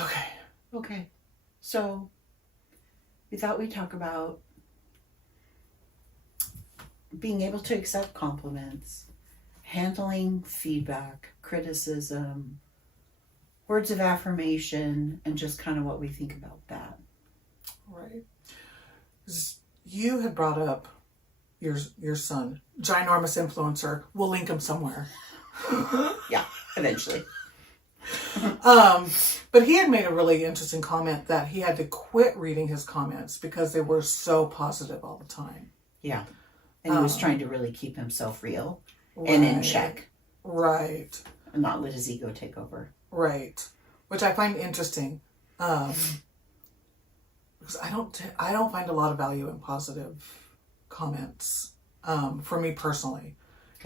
Okay. Okay. So we thought we'd talk about being able to accept compliments, handling feedback, criticism, words of affirmation, and just kind of what we think about that. Right. You had brought up your son, ginormous influencer. We'll link him somewhere. Yeah, eventually. But he had made a really interesting comment that he had to quit reading his comments because they were so positive all the time. Yeah. And he was trying to really keep himself real Right. and in check. Right. And not let his ego take over. Right. Which I find interesting. Because I don't find a lot of value in positive comments. For me personally.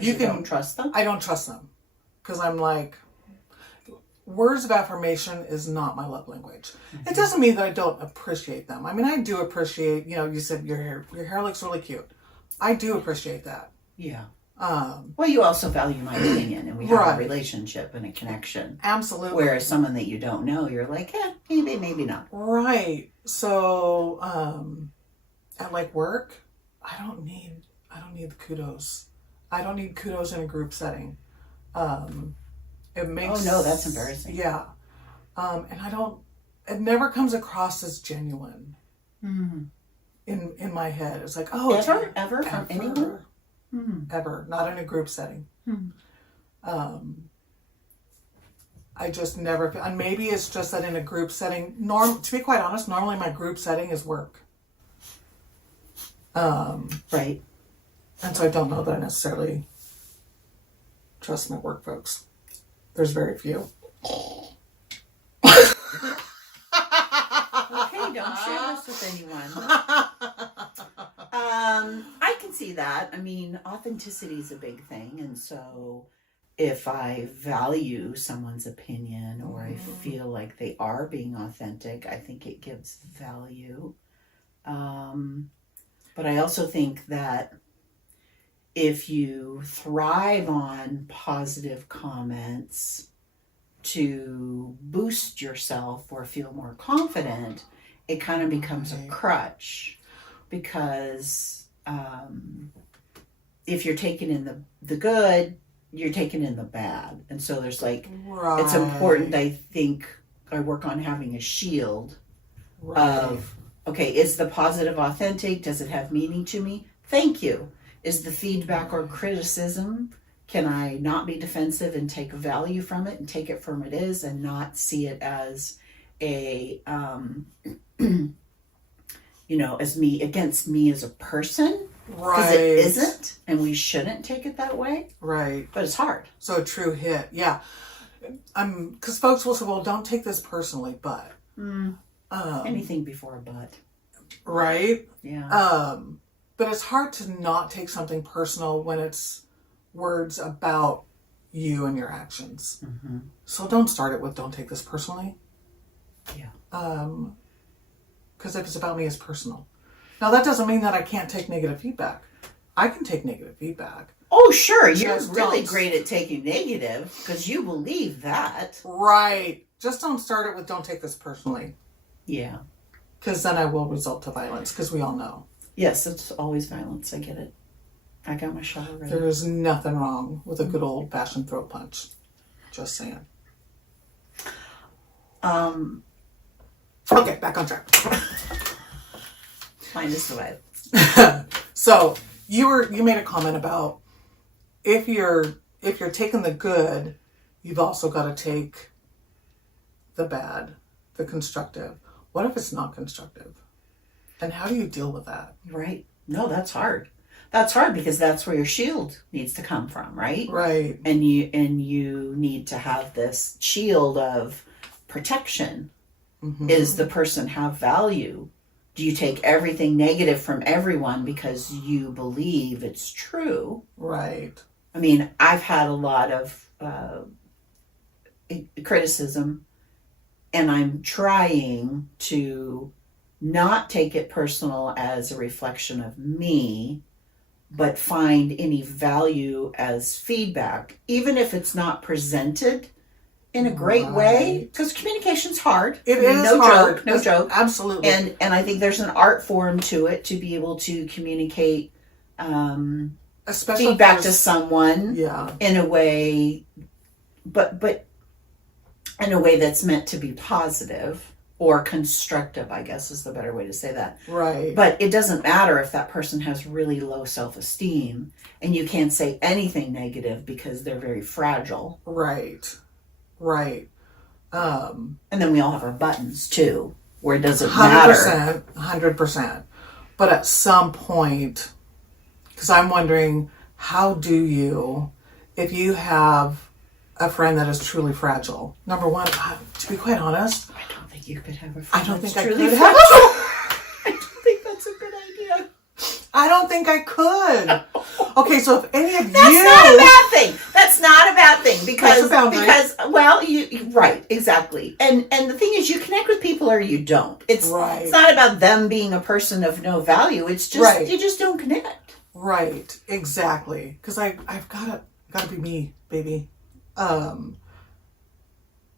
You don't trust them? I don't trust them. Because I'm like, words of affirmation is not my love language. Mm-hmm. It doesn't mean that I don't appreciate them. I mean, I do appreciate, you said your hair looks really cute. I do appreciate that. Yeah. Well, you also value my opinion, and we have a relationship and a connection. Absolutely. Whereas someone that you don't know, you're like, maybe not. Right. So, at like work, I don't need the kudos. I don't need kudos in a group setting. It makes. Oh no, that's embarrassing. Yeah. And it never comes across as genuine. Mm-hmm. In my head, it's like, oh, ever from anyone. Ever, not in a group setting. I just never, and maybe it's just that in a group setting, to be quite honest, normally my group setting is work. Right. And so I don't know that I necessarily trust my work folks. There's very few. Okay, don't share this with anyone. I can see that. I mean, authenticity is a big thing, and so if I value someone's opinion or I feel like they are being authentic, I think it gives value. But I also think that if you thrive on positive comments to boost yourself or feel more confident, it kind of becomes a crutch, because if you're taking in the good, you're taking in the bad. And so there's it's important, I think, I work on having a shield of, okay, is the positive authentic? Does it have meaning to me? Thank you. Is the feedback or criticism, can I not be defensive and take value from it and take it for what it is and not see it as a, as me against me as a person? Because it isn't, and we shouldn't take it that way. Right. But it's hard. So a true hit, yeah. Because folks will say, well, don't take this personally, but. Anything before a but. Right? Yeah. But it's hard to not take something personal when it's words about you and your actions. Mm-hmm. So don't start it with, don't take this personally. Yeah. Because if it's about me, it's personal. Now, that doesn't mean that I can't take negative feedback. I can take negative feedback. Oh, sure. You're really great at taking negative because you believe that. Right. Just don't start it with, don't take this personally. Yeah. Because then I will result to violence, because we all know. Yes, it's always violence. I get it. I got my shovel ready. There is nothing wrong with a good old-fashioned throat punch. Just saying. Okay, back on track. Find us the way. So you made a comment about if you're taking the good, you've also got to take the bad, the constructive. What if it's not constructive? And how do you deal with that? Right. No, that's hard. That's hard because that's where your shield needs to come from, right? Right. And you need to have this shield of protection. Mm-hmm. Is the person have value? Do you take everything negative from everyone because you believe it's true? Right. I mean, I've had a lot of criticism, and I'm trying to not take it personal as a reflection of me, but find any value as feedback, even if it's not presented in a great way, because communication's hard. It is no hard. joke, no joke. Absolutely. And I think there's an art form to it to be able to communicate especially feedback to someone yeah. in a way, but in a way that's meant to be positive or constructive, I guess is the better way to say that. Right. But it doesn't matter if that person has really low self-esteem and you can't say anything negative because they're very fragile. Right. Right. And then we all have our buttons too, where it doesn't 100%, 100%. But at some point, because I'm wondering, how do you, if you have a friend that is truly fragile? Number one, to be quite honest, I don't think you could have a friend. I don't think I truly could fragile. I don't think that's a good idea. I don't think I could. Okay, so if any of That's you, not a bad thing. That's not a bad thing because That's a boundary. well, you right, exactly. And the thing is, you connect with people or you don't. It's Right. It's not about them being a person of no value. It's just Right. you just don't connect. right, exactly, because I've gotta be me, baby.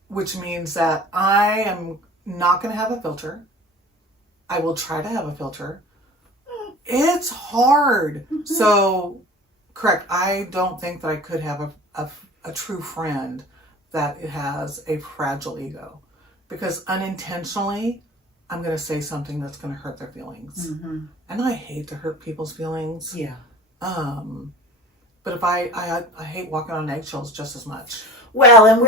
Which means that I am not going to have a filter. I will try to have a filter. It's hard. Mm-hmm. So, correct. I don't think that I could have a true friend that has a fragile ego, because unintentionally, I'm going to say something that's going to hurt their feelings. Mm-hmm. And I hate to hurt people's feelings. Yeah. But if I hate walking on eggshells just as much. Well, and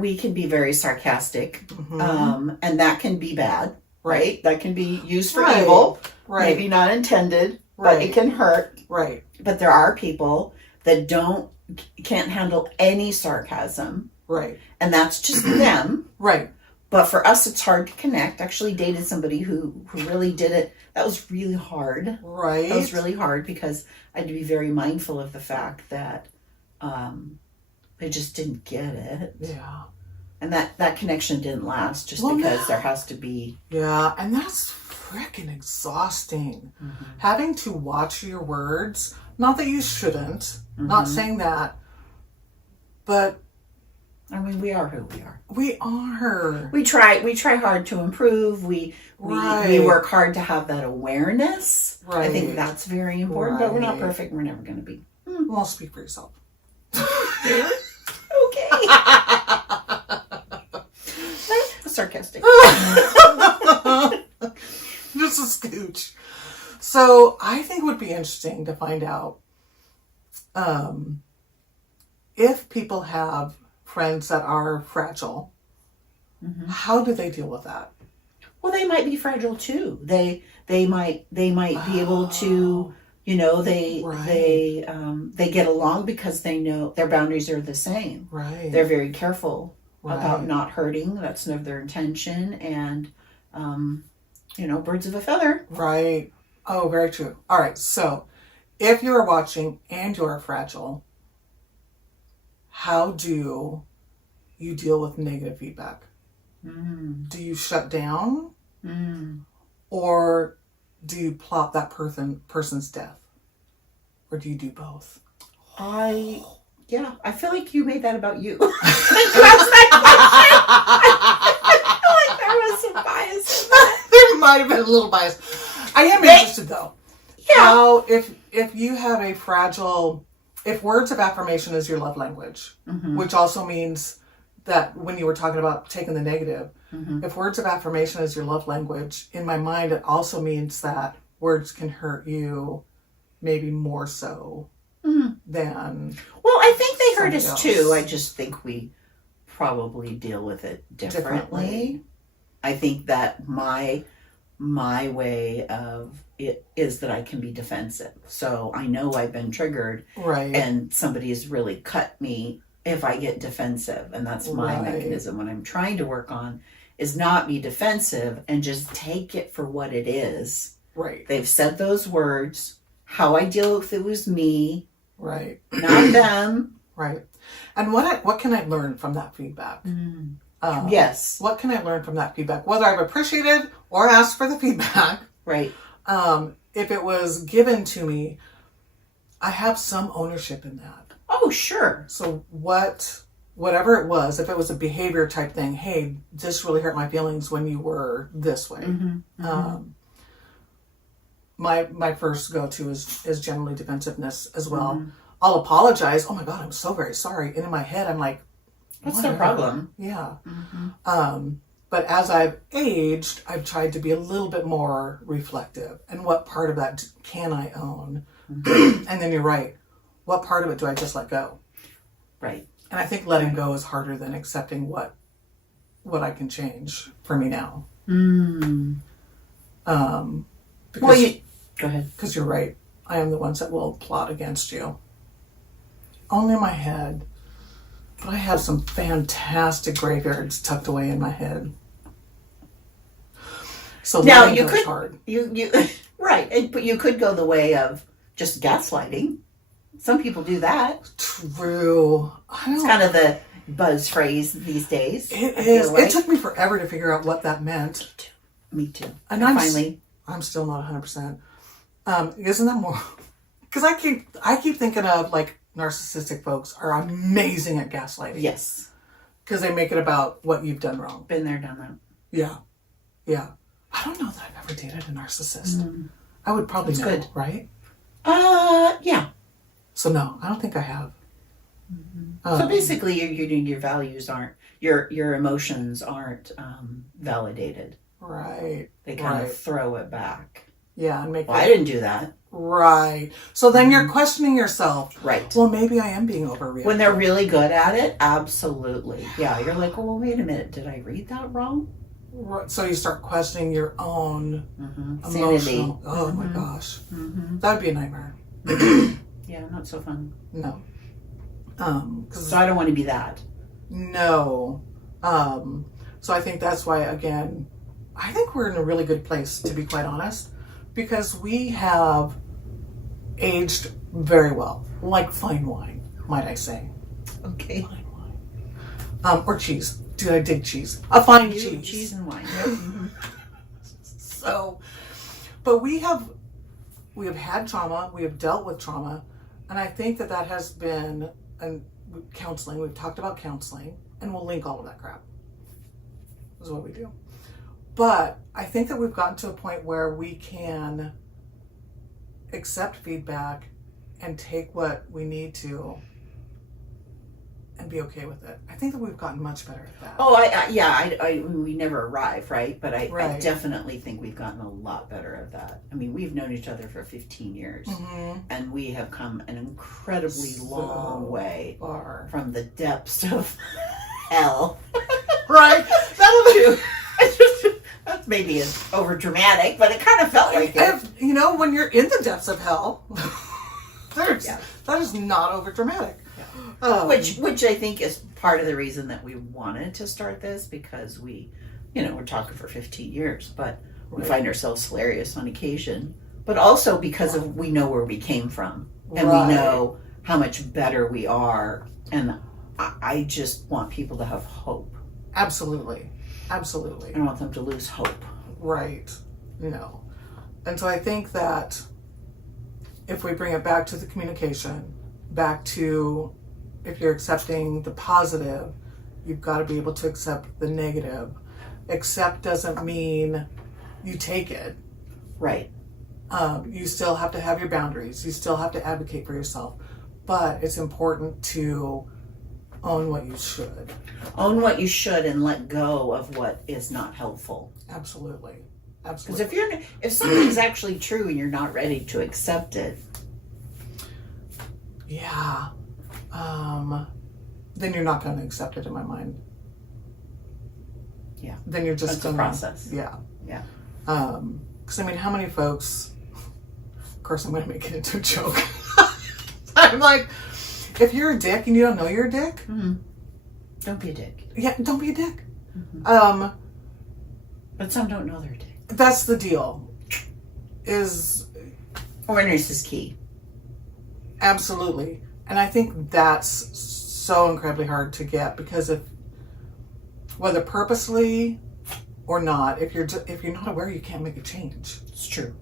we can be very sarcastic, Mm-hmm. and that can be bad, right? That can be used for Right. evil, Right. maybe not intended, but Right. it can hurt. Right. But there are people that can't handle any sarcasm, Right. and that's just them. Right. But for us, it's hard to connect. Actually, dated somebody who really did it. That was really hard. Right. That was really hard because I had to be very mindful of the fact that they just didn't get it. Yeah. And that connection didn't last just Well, because no. there has to be... Yeah, and that's freaking exhausting. Mm-hmm. Having to watch your words. Not that you shouldn't. Mm-hmm. Not saying that. But I mean, we are who we are. we are. We try hard to improve. We Right. work hard to have that awareness. I think Right. that's very important, but we're not Right. perfect. We're never going to be. Well, speak for yourself. Okay. Sarcastic. Just a scooch. So I think it would be interesting to find out if people have friends that are fragile, Mm-hmm. how do they deal with that? Well, they might be fragile too. They might be able to, they get along because they know their boundaries are the same. Right. They're very careful Right. about not hurting. That's never their intention. And, birds of a feather. Right. Oh, very true. All right. So if you're watching and you're fragile, how do you deal with negative feedback? Do you shut down? Or do you plot that person's death? Or do you do both? I feel like you made that about you. That's that question. I feel like there was some bias in that. There might have been a little bias. I am interested though. Yeah. How if you have a fragile, if words of affirmation is your love language, which also means that when you were talking about taking the negative, if words of affirmation is your love language, in my mind it also means that words can hurt you maybe more so than... Well, I think they hurt us somebody too. else. I just think we probably deal with it differently. I think that my way of it is that I can be defensive. So I know I've been triggered Right. and somebody has really cut me if I get defensive. And that's my Right. mechanism. What I'm trying to work on is not be defensive and just take it for what it is. Right. They've said those words. How I deal with it was me, Right. not them. Right. And what can I learn from that feedback? Yes. What can I learn from that feedback? Whether I've appreciated or asked for the feedback, Right. if it was given to me, I have some ownership in that. Oh, sure. So what whatever it was, if it was a behavior type thing, hey, this really hurt my feelings when you were this way. My first go-to is generally defensiveness as well. I'll apologize. Oh my God, I'm so very sorry. And in my head, I'm like, what's the problem? Yeah. But as I've aged, I've tried to be a little bit more reflective. And what part of that can I own? And then you're right. What part of it do I just let go? Right. And I think letting go is harder than accepting what I can change for me now. Because, go ahead. Because you're right. I am the ones that will plot against you. Only in my head. But I have some fantastic graveyards tucked away in my head. So now you could hard. You right, but you could go the way of just gaslighting. Some people do that. True. It's kind of the buzz phrase these days. It is. Like. It took me forever to figure out what that meant. Me too. And I'm still not 100%. Isn't that more? Because I keep thinking of like narcissistic folks are amazing at gaslighting. Yes. Because they make it about what you've done wrong. Been there, done that. Yeah. Yeah. I don't know that I've ever dated a narcissist. I would probably know, good. Right? Yeah. So no, I don't think I have. So basically, your values aren't, your emotions aren't validated. Right. They kind of throw it back. Yeah, and make. Well, I didn't do that. Right. So then you're questioning yourself. Right. Well, maybe I am being overreactive. When they're really good at it, absolutely. Yeah, you're like, well, wait a minute, did I read that wrong? Right. So you start questioning your own sanity. Emotional. Oh my gosh, that would be a nightmare. Yeah, not so fun. No. So I don't want to be that. No. So I think that's why, again, I think we're in a really good place, to be quite honest, because we have aged very well, like fine wine, might I say. Okay. Fine wine. Or cheese. Dude, I dig cheese. A fine cheese. Cheese and wine. So, but we have had trauma, we have dealt with trauma, and I think that has been, and counseling, we've talked about counseling, and we'll link all of that crap. This is what we do. But I think that we've gotten to a point where we can accept feedback and take what we need to and be okay with it. I think that we've gotten much better at that. Oh, we never arrive, right? But I definitely think we've gotten a lot better at that. I mean, we've known each other for 15 years, and we have come an incredibly long way from the depths of hell. Right? That'll do. That's maybe over dramatic, but it kind of felt like it. You know, when you're in the depths of hell, that is not over dramatic. Which I think is part of the reason that we wanted to start this, because we're talking for 15 years, but we find ourselves hilarious on occasion, but also because we know where we came from, and we know how much better we are, and I just want people to have hope. Absolutely. Absolutely. I don't want them to lose hope. Right. No. And so I think that if we bring it back to the communication, back to if you're accepting the positive, you've got to be able to accept the negative. Accept doesn't mean you take it. Right. You still have to have your boundaries. You still have to advocate for yourself. But it's important to own what you should. Own what you should and let go of what is not helpful. Absolutely. Because if something's actually true and you're not ready to accept it. Yeah. Then you're not going to accept it in my mind. Yeah. Then you're just going to process. Yeah. Yeah. Because how many folks, of course I'm going to make it into a joke. I'm like, if you're a dick and you don't know you're a dick, don't be a dick. Yeah, don't be a dick. But some don't know they're a dick. That's the deal. Awareness is key. Absolutely. And I think that's so incredibly hard to get, because whether purposely or not, if you're not aware, you can't make a change. It's true.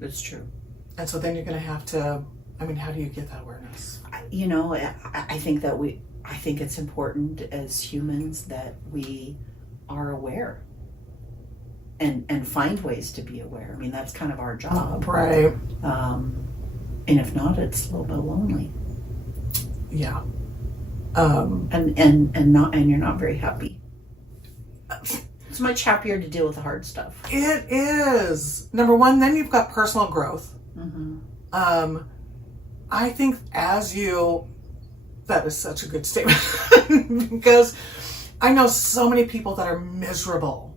It's true. And so then you're going to have to, how do you get that awareness? I think that I think it's important as humans that we are aware and find ways to be aware. I mean, that's kind of our job. Right. And if not, it's a little bit lonely. Yeah. And you're not very happy. It's much happier to deal with the hard stuff. It is. Number one, then you've got personal growth. Mm-hmm. I think that is such a good statement because I know so many people that are miserable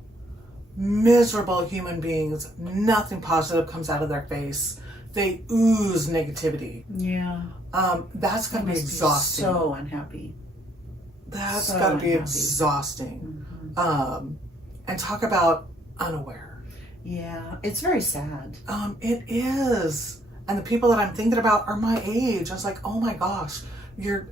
human beings. Nothing positive comes out of their face. They ooze negativity. Yeah. That's going to be exhausting. So unhappy. That's got to be exhausting. Mm-hmm. And talk about unaware. Yeah, it's very sad. It is. And the people that I'm thinking about are my age. I was like, oh my gosh, they're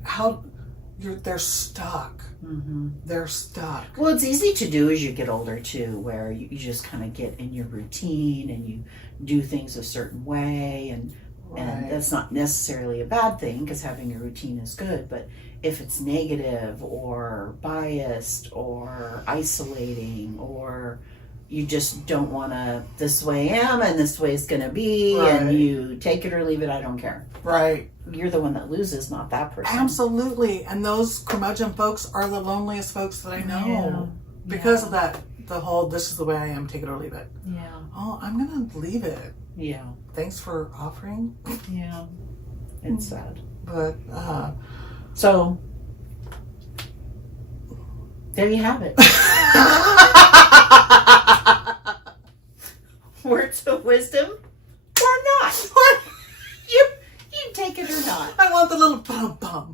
stuck. Mm-hmm. They're stuck. Well, it's easy to do as you get older too, where you just kind of get in your routine and you do things a certain way, and that's not necessarily a bad thing because having a routine is good. But if it's negative or biased or isolating, or you just don't want to, this way I am and this way it's going to be, and you take it or leave it, I don't care. Right. You're the one that loses, not that person. Absolutely. And those curmudgeon folks are the loneliest folks that I know because of that. The whole, this is the way I am, take it or leave it. Yeah. Oh, I'm going to leave it. Yeah. Thanks for offering. Yeah. It's sad. But, so, there you have it. Words of wisdom or not. You take it or not. I want the little bum bum.